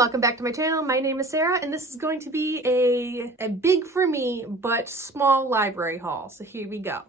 welcome back to my channel. My name is Sarah and this is going to be a big for me but small library haul. So here we go.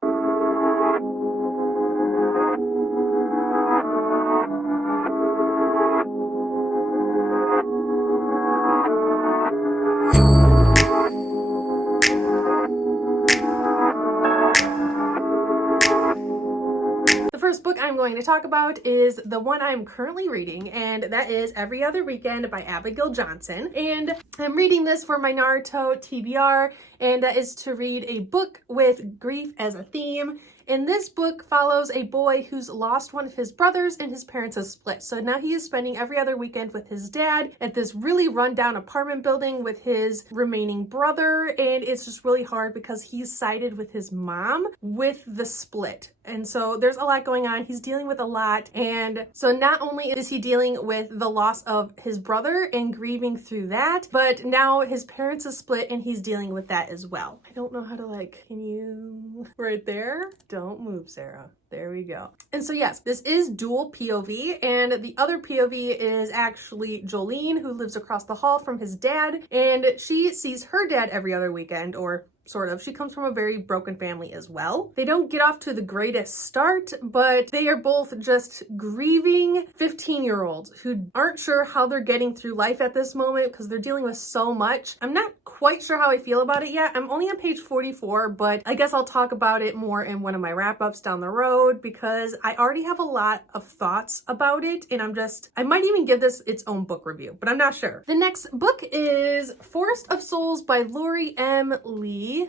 First book I'm going to talk about is the one I'm currently reading, and that is Every Other Weekend by Abigail Johnson. And I'm reading this for my Naruto TBR, and that is to read a book with grief as a theme. And this book follows a boy who's lost one of his brothers and his parents have split. So now he is spending every other weekend with his dad at this really rundown apartment building with his remaining brother. And it's just really hard because he's sided with his mom with the split. And so there's a lot going on. He's dealing with a lot. And so not only is he dealing with the loss of his brother and grieving through that, but now his parents are split and he's dealing with that as well. I don't know how to can you, right there? Don't move, Sarah. There we go. And so yes, this is dual POV, and the other POV is actually Jolene, who lives across the hall from his dad, and she sees her dad every other weekend, or sort of. She comes from a very broken family as well. They don't get off to the greatest start, but they are both just grieving 15-year-olds who aren't sure how they're getting through life at this moment because they're dealing with so much. I'm not quite sure how I feel about it yet. I'm only on page 44, but I guess I'll talk about it more in one of my wrap-ups down the road because I already have a lot of thoughts about it, and I might even give this its own book review, but I'm not sure. The next book is Forest of Souls by Lori M. Lee.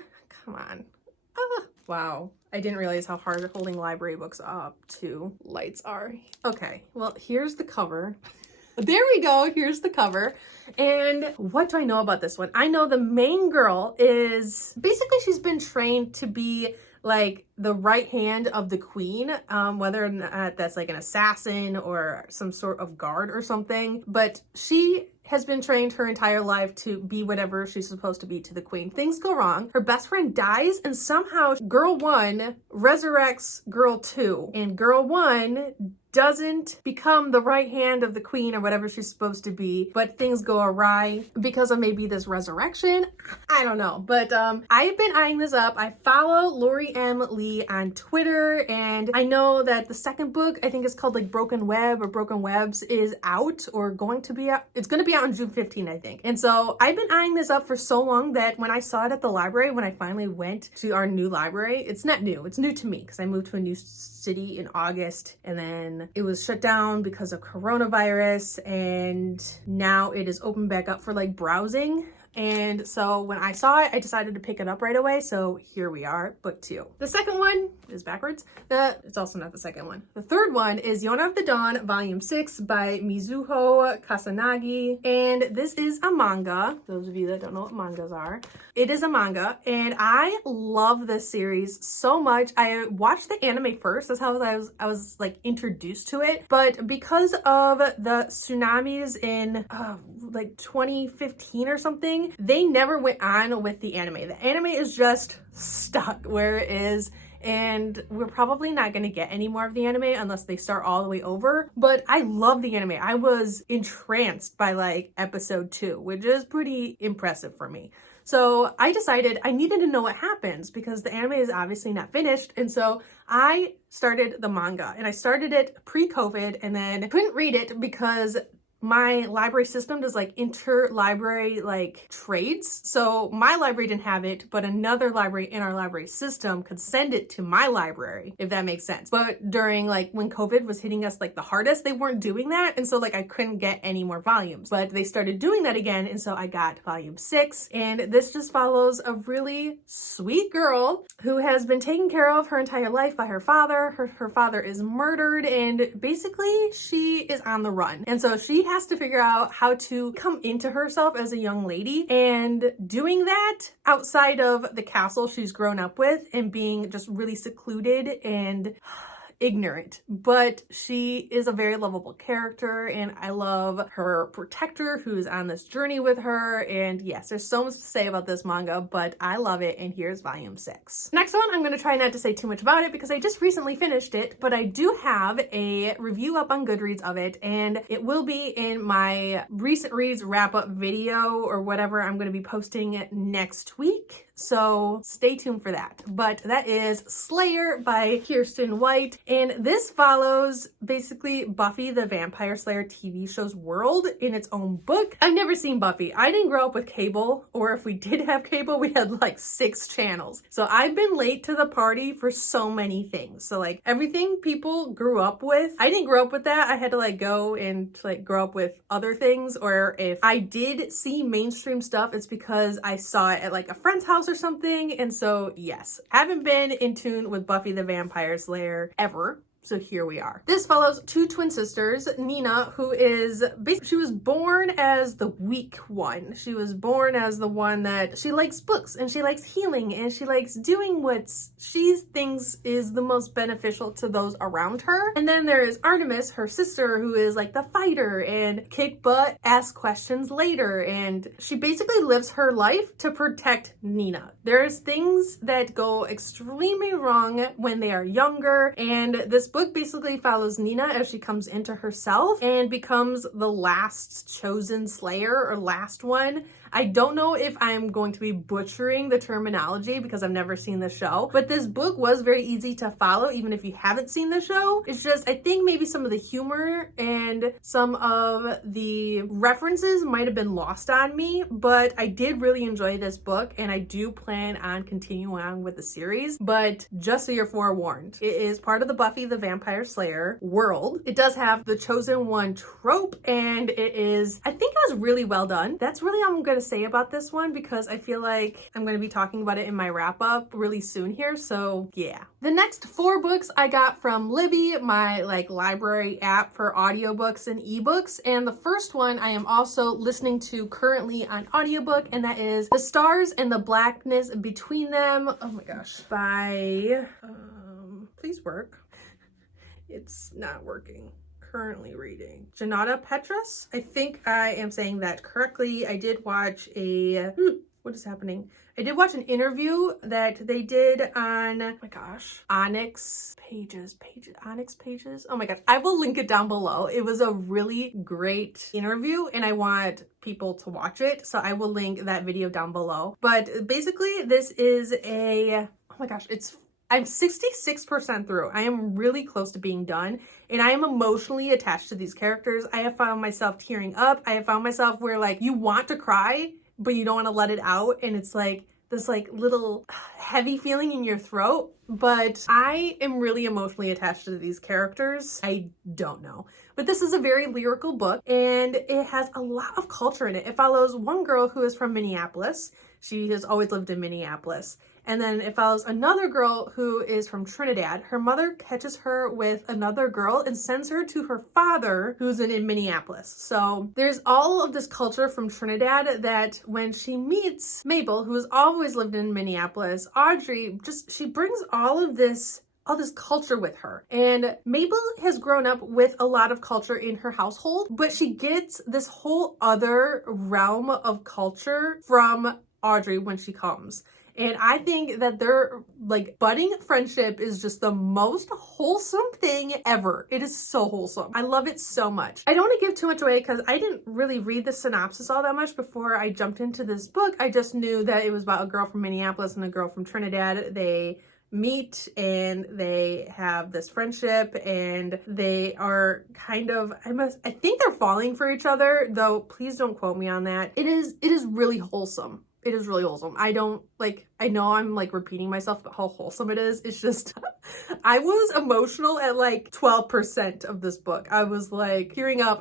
Come on. Wow. I didn't realize how hard holding library books up to lights are. Okay, well, here's the cover. There we go. Here's the cover. And what do I know about this one? I know the main girl is basically, she's been trained to be like the right hand of the queen, whether or not that's like an assassin or some sort of guard or something. But she has been trained her entire life to be whatever she's supposed to be to the queen. Things go wrong. Her best friend dies, and somehow girl 1 resurrects girl 2, and girl 1 doesn't become the right hand of the queen or whatever she's supposed to be, but things go awry because of maybe this resurrection. I don't know, but I've been eyeing this up. I follow Lori M. Lee on Twitter, and I know that the second book, I think it's called like Broken Web or Broken Webs, is out or going to be out. It's going to be out on June 15th, I think. And so I've been eyeing this up for so long that when I saw it at the library, when I finally went to our new library, it's not new. It's new to me because I moved to a new city in August, and then it was shut down because of coronavirus, and now it is open back up for like browsing. And so when I saw it, I decided to pick it up right away. So here we are, book 2. The second one is backwards. It's also not the second one. The third one is Yona of the Dawn, Volume 6 by Mizuho Kasanagi. And this is a manga. Those of you that don't know what mangas are. It is a manga, and I love this series so much. I watched the anime first. That's how I was like introduced to it. But because of the tsunamis in like 2015 or something, they never went on with the anime. The anime is just stuck where it is, and we're probably not going to get any more of the anime unless they start all the way over. But I love the anime. I was entranced by like episode 2, which is pretty impressive for me. So I decided I needed to know what happens because the anime is obviously not finished. And so I started the manga, and I started it pre-COVID, and then couldn't read it because my library system does like interlibrary like trades. So my library didn't have it, but another library in our library system could send it to my library, if that makes sense. But during like when COVID was hitting us like the hardest, they weren't doing that. And so like I couldn't get any more volumes, but they started doing that again. And so I got volume 6, and this just follows a really sweet girl who has been taken care of her entire life by her father. Her father is murdered, and basically she is on the run. And so she has to figure out how to come into herself as a young lady, and doing that outside of the castle she's grown up with and being just really secluded, and ignorant, but she is a very lovable character, and I love her protector who's on this journey with her. And yes, there's so much to say about this manga, but I love it, and here's volume 6. Next one, I'm going to try not to say too much about it because I just recently finished it, but I do have a review up on Goodreads of it, and it will be in my recent reads wrap-up video or whatever I'm going to be posting next week. So stay tuned for that. But that is Slayer by Kirsten White. And this follows basically Buffy the Vampire Slayer TV show's world in its own book. I've never seen Buffy. I didn't grow up with cable, or if we did have cable, we had like 6 channels. So I've been late to the party for so many things. So like everything people grew up with, I didn't grow up with that. I had to like go and like grow up with other things. Or if I did see mainstream stuff, it's because I saw it at like a friend's house or something. And so yes, haven't been in tune with Buffy the Vampire Slayer ever. So here we are. This follows 2 twin sisters, Nina, who is basically, she was born as the weak one. She was born as the one that she likes books and she likes healing and she likes doing what she thinks is the most beneficial to those around her. And then there is Artemis, her sister, who is like the fighter and kick butt, ask questions later. And she basically lives her life to protect Nina. There's things that go extremely wrong when they are younger, and this book basically follows Nina as she comes into herself and becomes the last chosen slayer, or last one. I don't know if I'm going to be butchering the terminology because I've never seen the show, but this book was very easy to follow even if you haven't seen the show. It's just, I think maybe some of the humor and some of the references might have been lost on me, but I did really enjoy this book and I do plan on continuing on with the series. But just so you're forewarned, it is part of the Buffy the Vampire Slayer world. It does have the chosen one trope, and it is, I think it was really well done. That's really all I'm going to say about this one because I feel like I'm going to be talking about it in my wrap up really soon here. So yeah. The next 4 books I got from Libby, my like library app for audiobooks and ebooks. And the first one I am also listening to currently on audiobook, and that is The Stars and the Blackness Between Them. Oh my gosh. By, please work. It's not working. Currently reading. Janata Petrus. I think I am saying that correctly. I did watch what is happening? I did watch an interview that they did on, oh my gosh, Onyx Pages. Oh my gosh, I will link it down below. It was a really great interview and I want people to watch it. So I will link that video down below. But basically this is oh my gosh, I'm 66% through. I am really close to being done, and I am emotionally attached to these characters. I have found myself tearing up. I have found myself where like you want to cry, but you don't want to let it out, and it's like this like little heavy feeling in your throat. But I am really emotionally attached to these characters. I don't know. But this is a very lyrical book, and it has a lot of culture in it. It follows one girl who is from Minneapolis. She has always lived in Minneapolis. And then it follows another girl who is from Trinidad. Her mother catches her with another girl and sends her to her father who's in Minneapolis. So there's all of this culture from Trinidad that when she meets Mabel, who has always lived in Minneapolis, Audrey, she brings all this culture with her. And Mabel has grown up with a lot of culture in her household, but she gets this whole other realm of culture from Audrey when she comes. And I think that their like budding friendship is just the most wholesome thing ever. It is so wholesome. I love it so much. I don't want to give too much away because I didn't really read the synopsis all that much before I jumped into this book. I just knew that it was about a girl from Minneapolis and a girl from Trinidad. They meet and they have this friendship and they are kind of, I think they're falling for each other, though please don't quote me on that. It is really wholesome. It is really wholesome. I know I'm like repeating myself about how wholesome it is. It's just, I was emotional at like 12% of this book. I was like tearing up.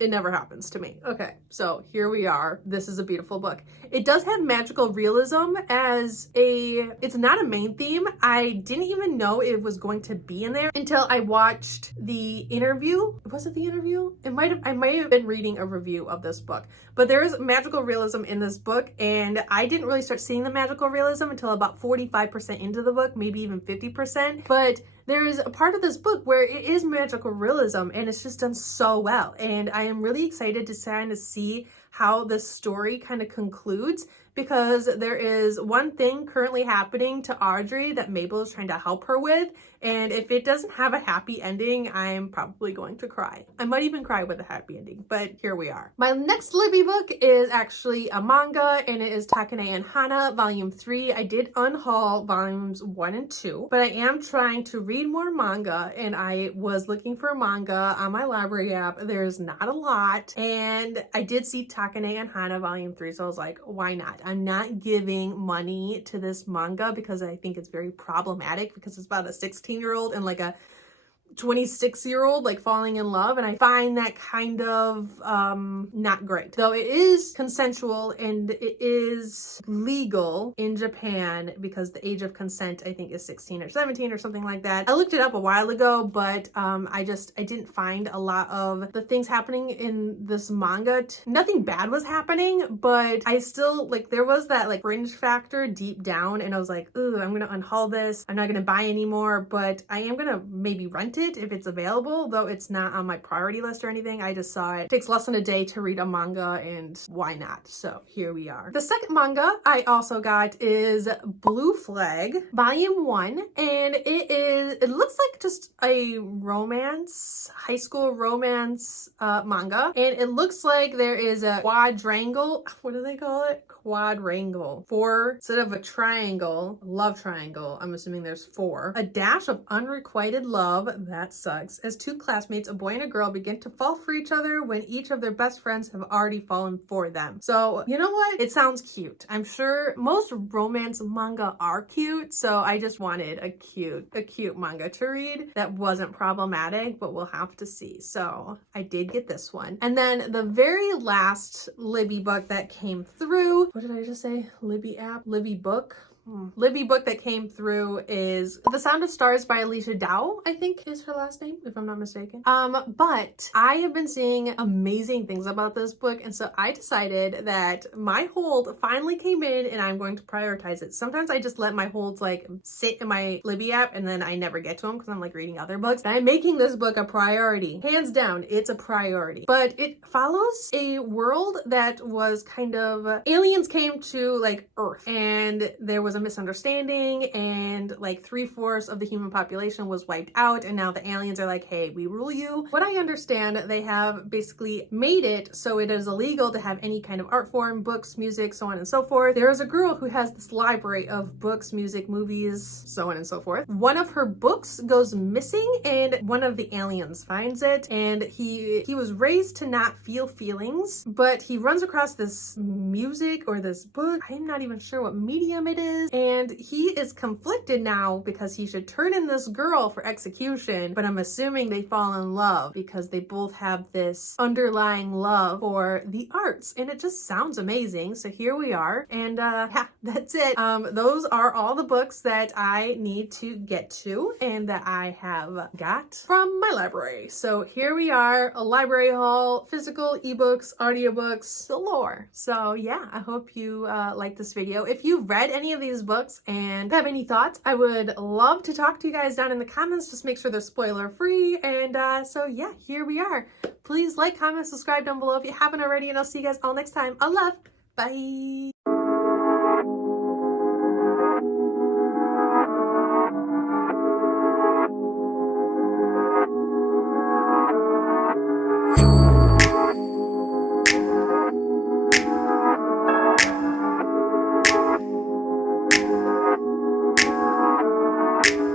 It never happens to me. Okay, so here we are. This is a beautiful book. It does have magical realism as it's not a main theme. I didn't even know it was going to be in there until I watched the interview. Was it the interview? I might have been reading a review of this book, but there's magical realism in this book, and I didn't really start seeing the magical realism until about 45% into the book, maybe even 50%. But there's a part of this book where it is magical realism and it's just done so well. And I am really excited to kind of see how the story kind of concludes, because there is one thing currently happening to Audrey that Mabel is trying to help her with. And if it doesn't have a happy ending, I'm probably going to cry. I might even cry with a happy ending, but here we are. My next Libby book is actually a manga, and it is Takane and Hana, Volume 3. I did unhaul Volumes 1 and 2, but I am trying to read more manga, and I was looking for manga on my library app. There's not a lot, and I did see Takane and Hana Volume 3, so I was like, why not? I'm not giving money to this manga because I think it's very problematic, because it's about a 16-year-old and like a 26-year-old like falling in love, and I find that kind of not great. Though it is consensual and it is legal in Japan, because the age of consent I think is 16 or 17 or something like that. I looked it up a while ago, but I didn't find a lot of the things happening in this manga. Nothing bad was happening, but I still, like, there was that like cringe factor deep down, and I was like, ooh, I'm gonna unhaul this. I'm not gonna buy anymore, but I am gonna maybe rent it if it's available, though it's not on my priority list or anything. I just saw it takes less than a day to read a manga, and why not? So here we are. The second manga I also got is Blue Flag Volume 1, and it looks like just a romance, high school romance manga, and it looks like there is a quadrangle, what do they call it? Quadrangle. 4 instead of a triangle, love triangle. I'm assuming there's 4. A dash of unrequited love, that sucks, as 2 classmates, a boy and a girl, begin to fall for each other when each of their best friends have already fallen for them. So, you know what? It sounds cute. I'm sure most romance manga are cute, so I just wanted a cute manga to read that wasn't problematic, but we'll have to see. So I did get this one. And then the very last Libby book that came through, what did I just say? Libby app? Libby book? Libby book that came through is The Sound of Stars by Alicia Dow, I think is her last name, if I'm not mistaken. But I have been seeing amazing things about this book, and so I decided that my hold finally came in and I'm going to prioritize it. Sometimes I just let my holds like sit in my Libby app and then I never get to them because I'm like reading other books. And I'm making this book a priority. Hands down, it's a priority. But it follows a world that was kind of, aliens came to like Earth, and there was a misunderstanding, and like 3/4 of the human population was wiped out, and now the aliens are like, hey, we rule you. What I understand, they have basically made it so it is illegal to have any kind of art form, books, music, so on and so forth. There is a girl who has this library of books, music, movies, so on and so forth. One of her books goes missing, and one of the aliens finds it, and he was raised to not feel feelings, but he runs across this music or this book. I'm not even sure what medium it is, and he is conflicted now because he should turn in this girl for execution, but I'm assuming they fall in love because they both have this underlying love for the arts, and it just sounds amazing. So here we are, and yeah, that's it. Those are all the books that I need to get to and that I have got from my library. So here we are, a library haul, physical, ebooks, audiobooks, galore. So yeah, I hope you like this video. If you've read any of these books and have any thoughts, I would love to talk to you guys down in the comments. Just make sure they're spoiler free. And so yeah, here we are. Please like, comment, subscribe down below if you haven't already, and I'll see you guys all next time. I love. Bye.